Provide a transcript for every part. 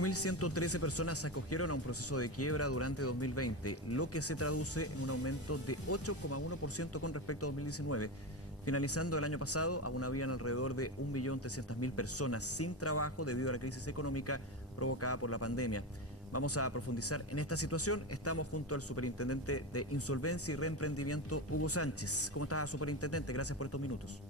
5.113 personas se acogieron a un proceso de quiebra durante 2020, lo que se traduce en un aumento de 8,1% con respecto a 2019. Finalizando el año pasado, aún habían alrededor de 1.300.000 personas sin trabajo debido a la crisis económica provocada por la pandemia. Vamos a profundizar en esta situación. Estamos junto al superintendente de Insolvencia y Reemprendimiento, Hugo Sánchez. ¿Cómo está, superintendente? Gracias por estos minutos.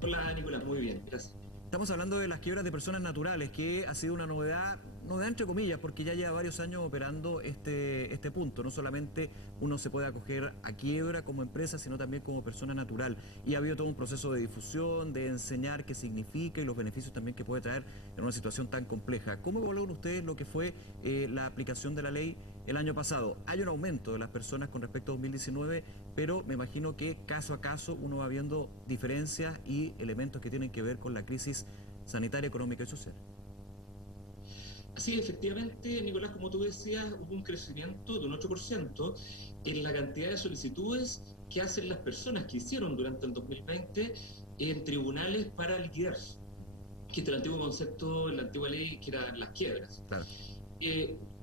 Hola, Nicolás, muy bien, gracias. Estamos hablando de las quiebras de personas naturales, que ha sido una novedad entre comillas, porque ya lleva varios años operando este punto. No solamente uno se puede acoger a quiebra como empresa, sino también como persona natural. Y ha habido todo un proceso de difusión, de enseñar qué significa y los beneficios también que puede traer en una situación tan compleja. ¿Cómo evaluaron ustedes lo que fue la aplicación de la ley el año pasado? Hay un aumento de las personas con respecto a 2019, pero me imagino que caso a caso uno va viendo diferencias y elementos que tienen que ver con la crisis sanitaria, económica y social. Sí, efectivamente, Nicolás, como tú decías, hubo un crecimiento de un 8% en la cantidad de solicitudes que hacen las personas que hicieron durante el 2020 en tribunales para liquidarse, que es el antiguo concepto, la antigua ley, que eran las quiebras. Claro.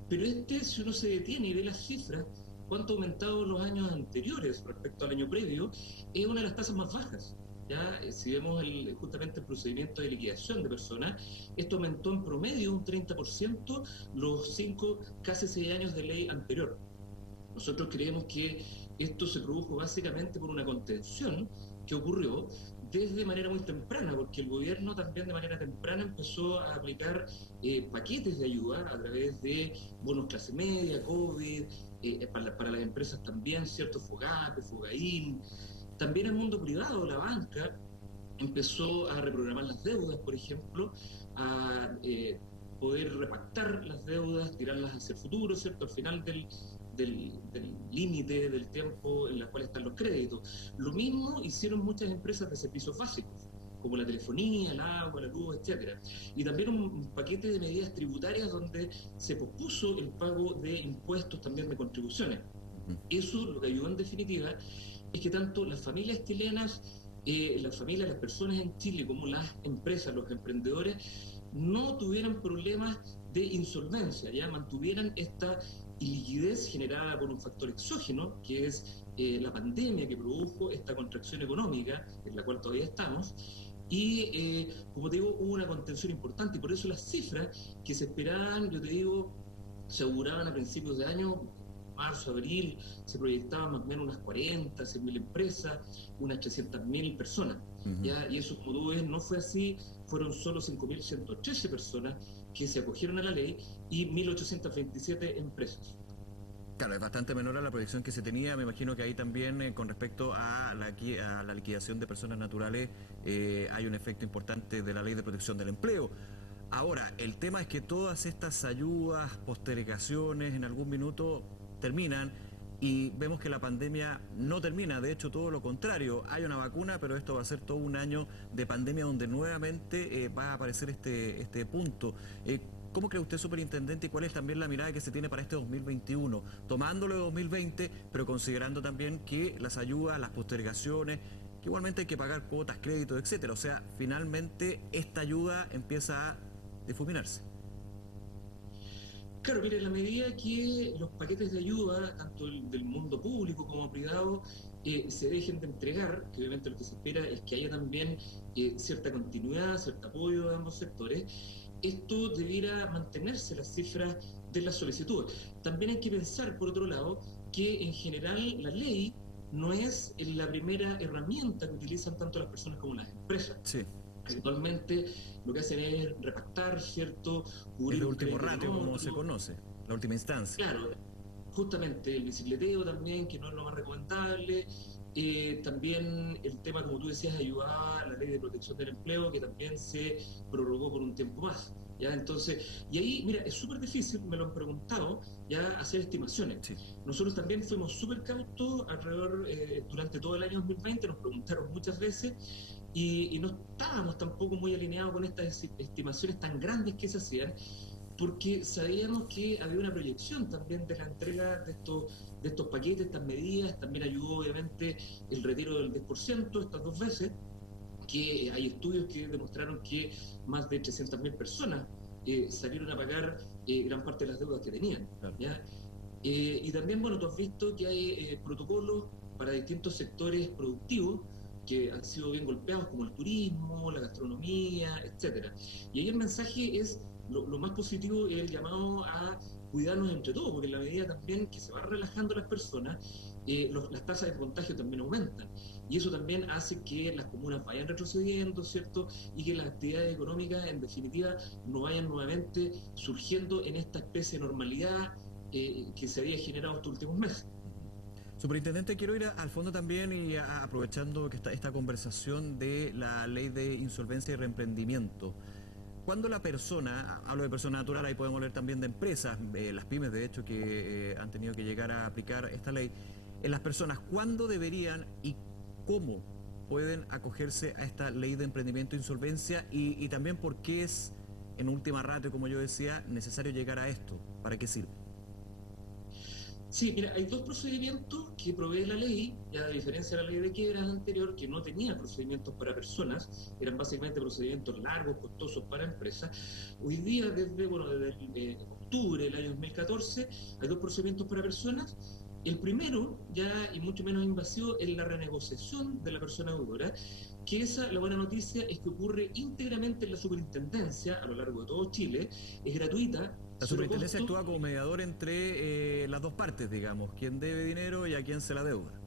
Pero si uno se detiene y ve las cifras, cuánto ha aumentado los años anteriores respecto al año previo, es una de las tasas más bajas. ¿Ya? Si vemos justamente el procedimiento de liquidación de personas, esto aumentó en promedio un 30% los 5, casi 6 años de ley anterior. Nosotros creemos que esto se produjo básicamente por una contención que ocurrió desde manera muy temprana, porque el gobierno también de manera temprana empezó a aplicar paquetes de ayuda a través de bonos clase media, COVID, para las empresas también, cierto FOGAPE, FOGAIN. También el mundo privado, la banca, empezó a reprogramar las deudas, por ejemplo, a poder repactar las deudas, tirarlas hacia el futuro, ¿cierto? Al final del límite del tiempo en el cual están los créditos. Lo mismo hicieron muchas empresas de servicios básicos, como la telefonía, el agua, la luz, etcétera. Y también un paquete de medidas tributarias donde se pospuso el pago de impuestos, también de contribuciones. Eso lo que ayudó en definitiva es que tanto las familias chilenas, las personas en Chile, como las empresas, los emprendedores, no tuvieran problemas de insolvencia, ya mantuvieran esta liquidez generada por un factor exógeno, que es la pandemia que produjo esta contracción económica, en la cual todavía estamos, y como te digo, hubo una contención importante, y por eso las cifras que se esperaban, yo te digo, se auguraban a principios de año, marzo, abril, se proyectaban más o menos unas 40, 100.000 empresas, unas 300.000 personas. ¿Ya? Y eso, como tú ves, no fue así, fueron solo 5.113 personas que se acogieron a la ley y 1.827 empresas. Claro, es bastante menor a la proyección que se tenía. Me imagino que ahí también, con respecto a la liquidación de personas naturales, hay un efecto importante de la Ley de Protección del Empleo. Ahora, el tema es que todas estas ayudas, postergaciones, en algún minuto terminan y vemos que la pandemia no termina. De hecho, todo lo contrario. Hay una vacuna, pero esto va a ser todo un año de pandemia donde nuevamente va a aparecer este punto. ¿Cómo cree usted, superintendente, y cuál es también la mirada que se tiene para este 2021? Tomándolo de 2020, pero considerando también que las ayudas, las postergaciones, que igualmente hay que pagar cuotas, créditos, etcétera. O sea, finalmente esta ayuda empieza a difuminarse. Claro, mire, en la medida que los paquetes de ayuda, tanto del mundo público como privado, se dejen de entregar, que obviamente lo que se espera es que haya también cierta continuidad, cierto apoyo de ambos sectores, esto debiera mantenerse las cifras de las solicitudes. También hay que pensar, por otro lado, que en general la ley no es la primera herramienta que utilizan tanto las personas como las empresas. Sí. Actualmente lo que hacen es repactar, ¿cierto? Cubrir el último ratio, como se conoce, la última instancia. Claro, justamente el bicicleteo también, que no es lo más recomendable. También el tema, como tú decías, ayudaba a la ley de protección del empleo, que también se prorrogó por un tiempo más. ¿Ya? Entonces, y ahí, mira, es súper difícil, me lo han preguntado, ya hacer estimaciones. Sí. Nosotros también fuimos súper cautos alrededor, durante todo el año 2020, nos preguntaron muchas veces, y no estábamos tampoco muy alineados con estas estimaciones tan grandes que se hacían, porque sabíamos que había una proyección también de la entrega de estos paquetes, estas medidas. También ayudó obviamente el retiro del 10% estas 2 veces, que hay estudios que demostraron que más de 300.000 personas salieron a pagar gran parte de las deudas que tenían. Claro. ¿Ya? Y también, bueno, tú has visto que hay protocolos para distintos sectores productivos que han sido bien golpeados, como el turismo, la gastronomía, etcétera. Y ahí el mensaje es, lo más positivo es el llamado a cuidarnos entre todos, porque en la medida también que se van relajando las personas, las tasas de contagio también aumentan. Y eso también hace que las comunas vayan retrocediendo, ¿cierto? Y que las actividades económicas, en definitiva, no vayan nuevamente surgiendo en esta especie de normalidad que se había generado estos últimos meses. Superintendente, quiero ir al fondo también y aprovechando que esta conversación de la ley de insolvencia y reemprendimiento. Cuando la persona, hablo de persona natural, ahí podemos hablar también de empresas, las pymes de hecho que han tenido que llegar a aplicar esta ley, en las personas, ¿cuándo deberían y cómo pueden acogerse a esta ley de emprendimiento e insolvencia y también por qué es, en última ratio, como yo decía, necesario llegar a esto? ¿Para qué sirve? Sí, mira, hay dos procedimientos que provee la ley, ya a diferencia de la ley de quiebras anterior, que no tenía procedimientos para personas, eran básicamente procedimientos largos, costosos para empresas. Hoy día, desde octubre del año 2014, hay dos procedimientos para personas. El primero, ya y mucho menos invasivo, es la renegociación de la persona deudora, que esa, la buena noticia es que ocurre íntegramente en la superintendencia a lo largo de todo Chile, es gratuita. La superintendencia actúa como mediador entre las dos partes, digamos, quien debe dinero y a quien se la deuda.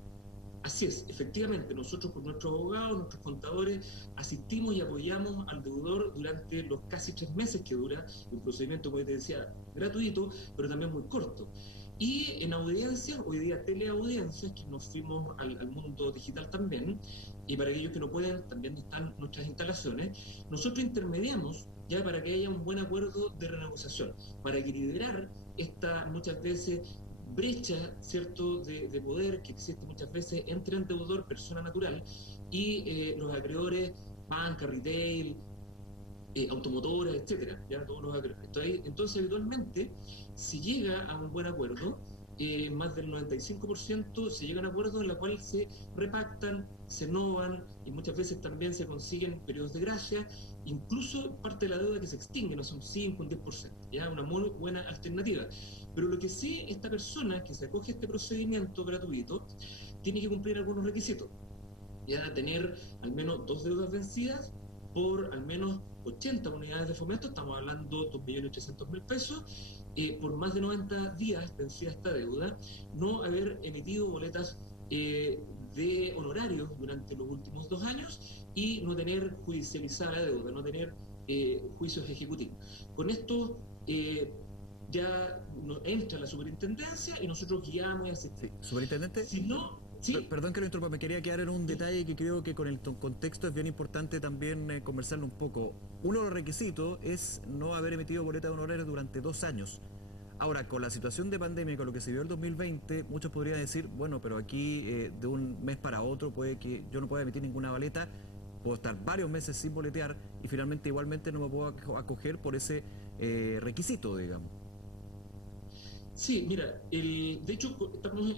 Así es, efectivamente, nosotros con nuestros abogados, nuestros contadores, asistimos y apoyamos al deudor durante los casi 3 meses que dura un procedimiento, como te decía, gratuito, pero también muy corto. Y en audiencias, hoy día teleaudiencias, que nos fuimos al mundo digital también, y para aquellos que no pueden, también están nuestras instalaciones, nosotros intermediamos ya para que haya un buen acuerdo de renegociación, para equilibrar esta muchas veces brecha, ¿cierto?, de poder que existe muchas veces entre el deudor, persona natural, y los acreedores, banca, retail, automotoras, etcétera, ya todos los acreedores. Entonces, habitualmente, si llega a un buen acuerdo, más del 95% se llegan a acuerdos en los cuales se repactan, se novan y muchas veces también se consiguen periodos de gracia, incluso parte de la deuda que se extingue, no son 5, un 10%, ya una muy buena alternativa. Pero lo que sí, esta persona que se acoge a este procedimiento gratuito tiene que cumplir algunos requisitos, ya tener al menos 2 deudas vencidas por al menos 80 unidades de fomento, estamos hablando de 2.800.000 pesos, por más de 90 días vencida esta deuda, no haber emitido boletas de honorarios durante los últimos 2 años y no tener judicializada la deuda, no tener juicios ejecutivos. Con esto ya entra la superintendencia y nosotros guiamos y asistimos. Sí. Superintendente. Si no, sí. Perdón que lo interrumpa, me quería quedar en un detalle que creo que con el contexto es bien importante también conversarlo un poco. Uno de los requisitos es no haber emitido boleta de honorarios durante 2 años. Ahora, con la situación de pandemia, con lo que se vio el 2020, muchos podrían decir, bueno, pero aquí de un mes para otro puede que yo no pueda emitir ninguna boleta, puedo estar varios meses sin boletear y finalmente igualmente no me puedo acoger por ese requisito, digamos. Sí, mira, de hecho estamos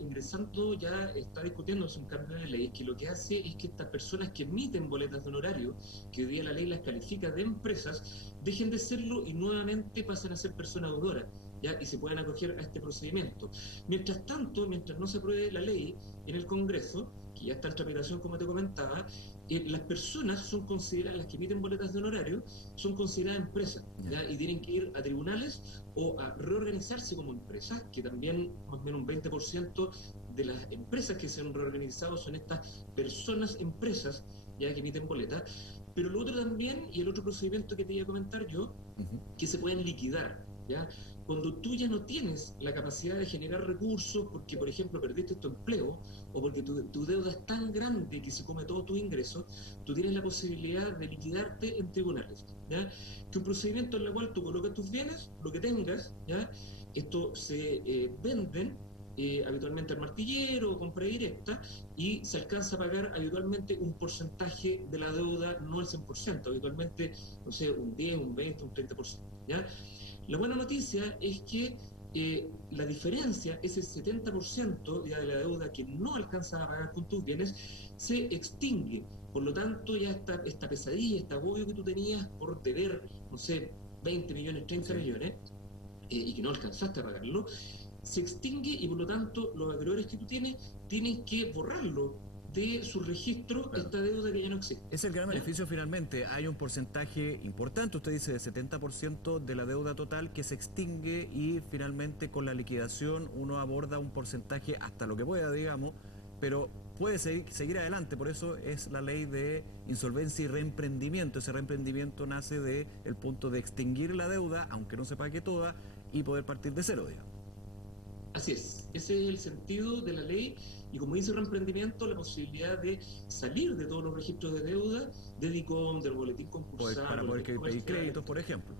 ingresando, ya está discutiéndose un cambio de ley que lo que hace es que estas personas que emiten boletas de honorario, que hoy día la ley las califica de empresas, dejen de serlo y nuevamente pasen a ser personas deudoras, ¿ya? Y se puedan acoger a este procedimiento. Mientras tanto, mientras no se apruebe la ley en el Congreso, que ya está en tramitación como te comentaba, las personas son consideradas, las que emiten boletas de honorario, son consideradas empresas, ¿ya? Y tienen que ir a tribunales o a reorganizarse como empresas, que también más o menos un 20% de las empresas que se han reorganizado son estas personas, empresas, ya que emiten boletas. Pero lo otro también, y el otro procedimiento que te iba a comentar yo, que se pueden liquidar, ¿ya? Cuando tú ya no tienes la capacidad de generar recursos porque, por ejemplo, perdiste tu empleo o porque tu deuda es tan grande que se come todo tu ingreso, tú tienes la posibilidad de liquidarte en tribunales, ¿ya? Que un procedimiento en el cual tú colocas tus bienes, lo que tengas, ¿ya? Esto se venden habitualmente al martillero o compra directa y se alcanza a pagar habitualmente un porcentaje de la deuda, no el 100%, habitualmente, no sé, un 10, un 20, un 30%, ¿ya? La buena noticia es que la diferencia, ese 70% ya de la deuda que no alcanzas a pagar con tus bienes, se extingue. Por lo tanto, ya esta pesadilla, este agobio que tú tenías por deber, no sé, 20 millones, 30 Sí. millones, y que no alcanzaste a pagarlo, se extingue y por lo tanto los acreedores que tú tienes tienen que borrarlo de su registro, Claro. esta deuda que ya no existe. Es el gran ¿Ya? beneficio finalmente. Hay un porcentaje importante, usted dice de 70% de la deuda total que se extingue y finalmente con la liquidación uno aborda un porcentaje hasta lo que pueda, digamos, pero puede seguir adelante. Por eso es la ley de insolvencia y reemprendimiento. Ese reemprendimiento nace del punto de extinguir la deuda, aunque no se pague toda, y poder partir de cero, digamos. Así es, ese es el sentido de la ley y como dice el reemprendimiento, la posibilidad de salir de todos los registros de deuda, de DICOM, del boletín concursal, Para poder pedir comercial, créditos, por ejemplo.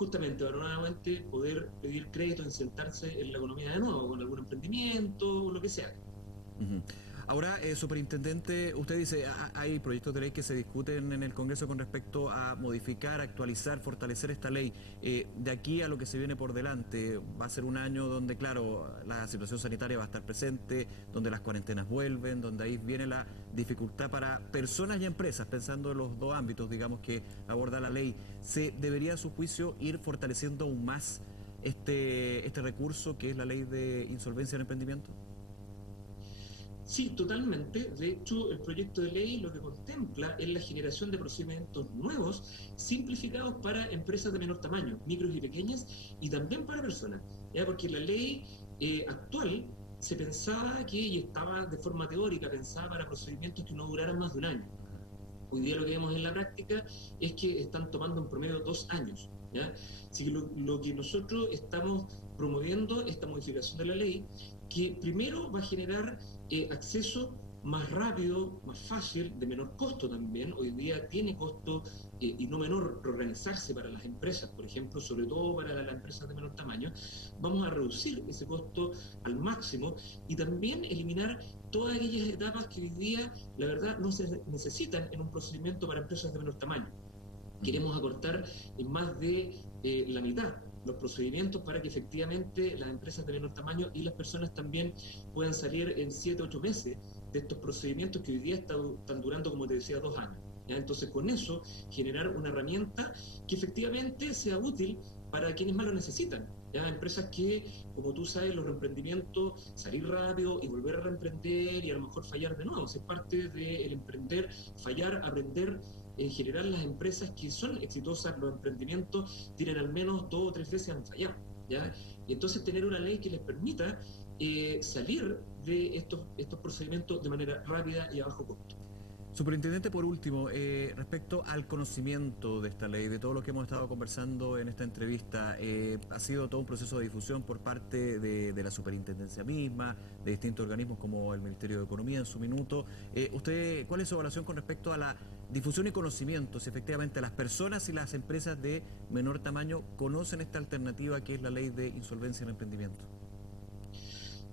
justamente para nuevamente poder pedir crédito, insertarse en la economía de nuevo, con algún emprendimiento o lo que sea. Ujú. Ahora, superintendente, usted dice, hay proyectos de ley que se discuten en el Congreso con respecto a modificar, actualizar, fortalecer esta ley. De aquí a lo que se viene por delante, va a ser un año donde, claro, la situación sanitaria va a estar presente, donde las cuarentenas vuelven, donde ahí viene la dificultad para personas y empresas, pensando en los dos ámbitos, digamos, que aborda la ley. ¿Se debería, a su juicio, ir fortaleciendo aún más este recurso que es la ley de insolvencia en emprendimiento? Sí, totalmente. De hecho, el proyecto de ley lo que contempla es la generación de procedimientos nuevos, simplificados para empresas de menor tamaño, micros y pequeñas, y también para personas. ¿Ya? Porque la ley actual se pensaba que, y estaba de forma teórica, pensaba para procedimientos que no duraran más de un año. Hoy día lo que vemos en la práctica es que están tomando en promedio 2 años. ¿Ya? Así que lo que nosotros estamos promoviendo, esta modificación de la ley, que primero va a generar acceso más rápido, más fácil, de menor costo también. Hoy día tiene costo y no menor reorganizarse para las empresas, por ejemplo, sobre todo para las empresas de menor tamaño. Vamos a reducir ese costo al máximo y también eliminar todas aquellas etapas que hoy día, la verdad, no se necesitan en un procedimiento para empresas de menor tamaño. Queremos acortar en más de la mitad los procedimientos para que efectivamente las empresas de menor tamaño y las personas también puedan salir en 7 o 8 meses de estos procedimientos que hoy día están durando, como te decía, 2 años. ¿Ya? Entonces, con eso, generar una herramienta que efectivamente sea útil para quienes más lo necesitan. ¿Ya? Empresas que, como tú sabes, los reemprendimientos, salir rápido y volver a reemprender y a lo mejor fallar de nuevo. Es parte del emprender, fallar, aprender. En general, las empresas que son exitosas, los emprendimientos, tienen al menos 2 o 3 veces han fallado. ¿Ya? Y entonces tener una ley que les permita salir de estos procedimientos de manera rápida y a bajo costo. Superintendente, por último, respecto al conocimiento de esta ley, de todo lo que hemos estado conversando en esta entrevista, ha sido todo un proceso de difusión por parte de la superintendencia misma, de distintos organismos como el Ministerio de Economía en su minuto. ¿Usted cuál es su evaluación con respecto a la difusión y conocimiento? Si efectivamente las personas y las empresas de menor tamaño conocen esta alternativa que es la ley de insolvencia en emprendimiento.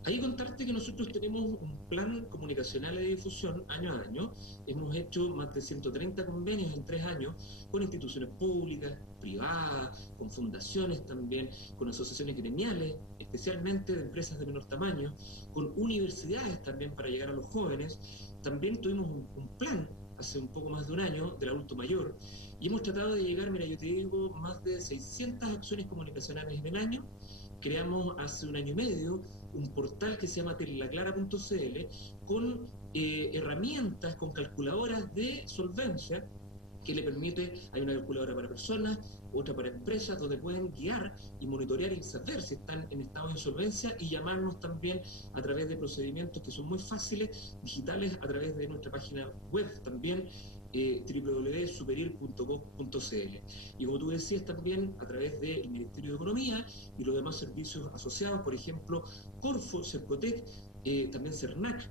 Ahí contarte que nosotros tenemos un plan comunicacional de difusión año a año. Hemos hecho más de 130 convenios en 3 años con instituciones públicas, privadas, con fundaciones también, con asociaciones gremiales, especialmente de empresas de menor tamaño, con universidades también para llegar a los jóvenes. También tuvimos un plan hace un poco más de un año del adulto mayor y hemos tratado de llegar, mira, yo te digo, más de 600 acciones comunicacionales en el año. Creamos hace un año y medio un portal que se llama telelaclara.cl con herramientas, con calculadoras de solvencia que le permite, hay una calculadora para personas, otra para empresas, donde pueden guiar y monitorear y saber si están en estado de insolvencia y llamarnos también a través de procedimientos que son muy fáciles, digitales, a través de nuestra página web también, www.superir.gov.cl. Y como tú decías también, a través del Ministerio de Economía y los demás servicios asociados, por ejemplo, Corfo, Cercotec, también CERNAC.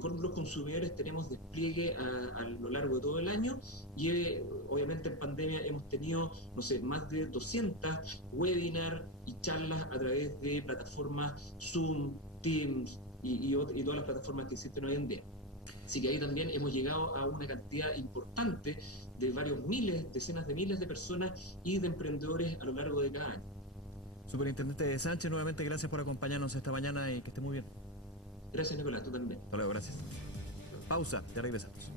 Con los consumidores tenemos despliegue a lo largo de todo el año y obviamente en pandemia hemos tenido, no sé, más de 200 webinars y charlas a través de plataformas Zoom, Teams y todas las plataformas que existen hoy en día. Así que ahí también hemos llegado a una cantidad importante de varios miles, decenas de miles de personas y de emprendedores a lo largo de cada año. Superintendente Sánchez, nuevamente gracias por acompañarnos esta mañana y que esté muy bien. Gracias, Nicolás, tú también. Hasta luego, gracias. Pausa, ya regresamos.